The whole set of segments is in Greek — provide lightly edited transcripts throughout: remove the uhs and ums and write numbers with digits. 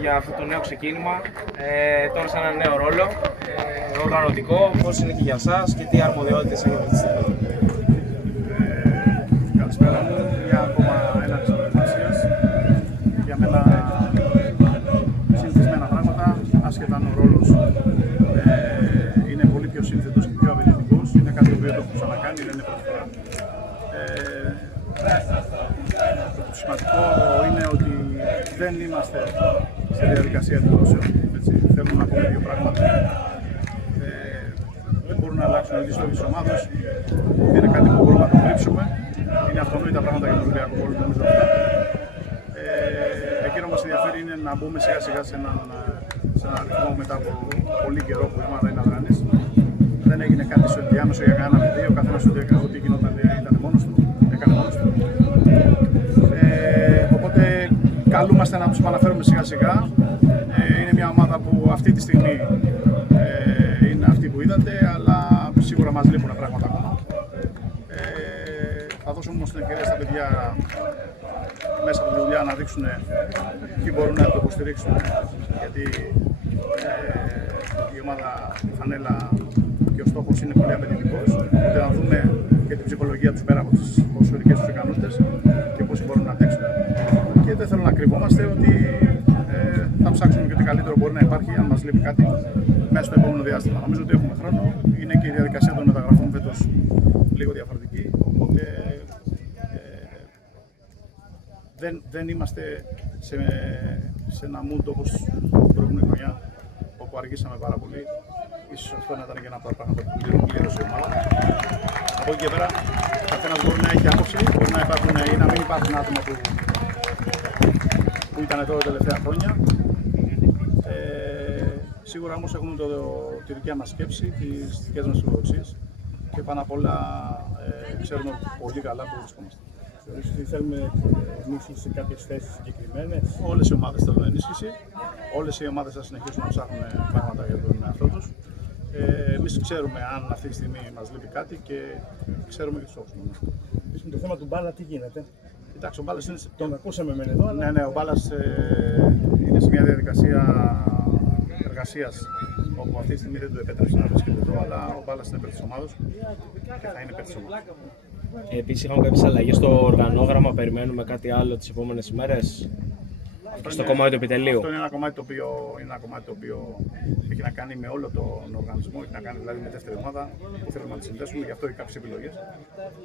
Για αυτό το νέο ξεκίνημα, τώρα σε ένα νέο ρόλο, οργανωτικό, πώς είναι και για εσάς και τι αρμοδιότητες έχετε αυτή τη στιγμή. Καλησπέρα μου, μια ακόμα έναρξη προετοιμασίας. Για μένα συνηθισμένα πράγματα, άσχετα αν ο ρόλος είναι πολύ πιο σύνθετος και πιο απαιτητικός. Είναι κάτι που δεν το έχω ξανακάνει, δεν είναι πρώτη φορά. Το σημαντικό είναι ότι δεν είμαστε σε διαδικασία εκδόσεων. Θέλουμε να πούμε δύο πράγματα. Δεν μπορούν να αλλάξουν οι στόχοι της ομάδας. Είναι κάτι που μπορούμε να το κρύψουμε. Είναι αυτονόητα πράγματα για τον Ολυμπιακό Πόλο, νομίζω αυτά. Εκείνο που μας ενδιαφέρει είναι να μπούμε σιγά σιγά σε έναν ρυθμό μετά από πολύ καιρό που η ομάδα είναι αδρανής. Δεν έγινε κάτι στο ενδιάμεσο για κανέναν παιδί. Ο καθένας ό,τι γινόταν ήταν μόνος του. Έκανε μόνος του. Οπότε καλούμαστε να τους επαναφέρουμε σιγά σιγά. Είναι μια ομάδα που αυτή τη στιγμή είναι αυτή που είδατε, αλλά σίγουρα μας λείπουν πράγματα ακόμα. Θα δώσουμε όμως την ευκαιρία στα παιδιά μέσα από τη δουλειά να δείξουν ποιοι μπορούν να το υποστηρίξουν, γιατί η ομάδα, η φανέλα και ο στόχος είναι πολύ απαιτητικός. Οπότε να δούμε και την ψυχολογία τους πέρα από τις ποδοσφαιρικές τους ικανότητες και πώς μπορούν να αντέξουν. Και δεν θέλω να κρυβόμαστε ότι θα ψάξουμε και ό,τι καλύτερο μπορεί να υπάρχει, αν μας λείπει κάτι, μέσα στο επόμενο διάστημα. Νομίζω ότι έχουμε χρόνο. Είναι και η διαδικασία των μεταγραφών φέτος λίγο διαφορετική. Οπότε δεν είμαστε σε ένα mood όπως την προηγούμενη χρονιά, όπου αργήσαμε πάρα πολύ. Ίσως αυτό να ήταν και ένα από τα πράγματα που πλήρωσε η ομάδα. Από εκεί και πέρα, καθένας μπορεί να έχει άποψη, μπορεί να υπάρχουν ή να μην υπάρχουν άτομα που ήταν εδώ τα τελευταία χρόνια. Σίγουρα όμως έχουμε τη δικιά μας σκέψη, τις δικές μας φιλοδοξίες και πάνω απ' όλα ξέρουμε πολύ καλά που βρισκόμαστε. Θεωρείς ότι θέλουμε ενίσχυση σε κάποιες θέσεις συγκεκριμένες? Όλες οι ομάδες θέλουν ενίσχυση, όλες οι ομάδες θα συνεχίσουν να ψάχνουν πράγματα για τον εαυτό τους. Εμείς ξέρουμε αν αυτή τη στιγμή μας λείπει κάτι και ξέρουμε και τους στόχους μας. Με το θέμα του Μπάλα τι γίνεται? Εντάξει, ο Μπάλας είναι... Τον ακούσαμε μεν εδώ, αλλά... Ναι, ο Μπάλας είναι σε μια διαδικασία εργασίας όπου αυτή τη στιγμή δεν του επέτρεψε να βρίσκεται εδώ, αλλά ο Μπάλας είναι υπέρ της ομάδας και θα είναι υπέρ της ομάδας. Επίσης, είχαμε κάποιες αλλαγές στο οργανόγραμμα, περιμένουμε κάτι άλλο τις επόμενες ημέρες. Στο κομμάτι του επιτελείου. Αυτό είναι ένα κομμάτι το οποίο έχει να κάνει με όλο τον οργανισμό, έχει να κάνει δηλαδή με δεύτερη ομάδα που θέλουμε να τη συνδέσουμε, γι' αυτό έχει κάποιες επιλογές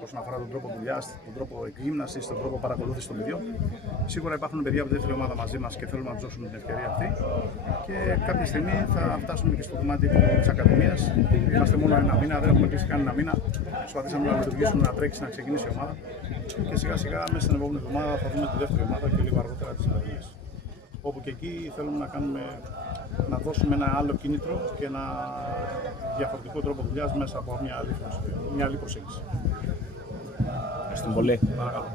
όσον αφορά τον τρόπο δουλειάς, τον τρόπο εκγύμνασης, τον τρόπο παρακολούθησης των παιδιών. Σίγουρα υπάρχουν παιδιά από τη δεύτερη ομάδα μαζί μας και θέλουμε να τους δώσουμε την ευκαιρία αυτή. Και κάποια στιγμή θα φτάσουμε και στο κομμάτι της Ακαδημίας. Είμαστε μόνο ένα μήνα, δεν έχουμε κλείσει καν ένα μήνα. Προσπαθήσαμε να λειτουργήσουμε, να τρέξει, να ξεκινήσει η ομάδα. Και σιγά σιγά μέσα στην επόμενη εβδομάδα θα δούμε τη δεύτερη ομάδα και λίγο αργότερα τις Ακαδημίες. Όπου και εκεί θέλουμε να δώσουμε ένα άλλο κίνητρο και ένα διαφορετικό τρόπο δουλειάς μέσα από μια άλλη προσέγγιση. Ευχαριστούμε πολύ. Παρακαλώ.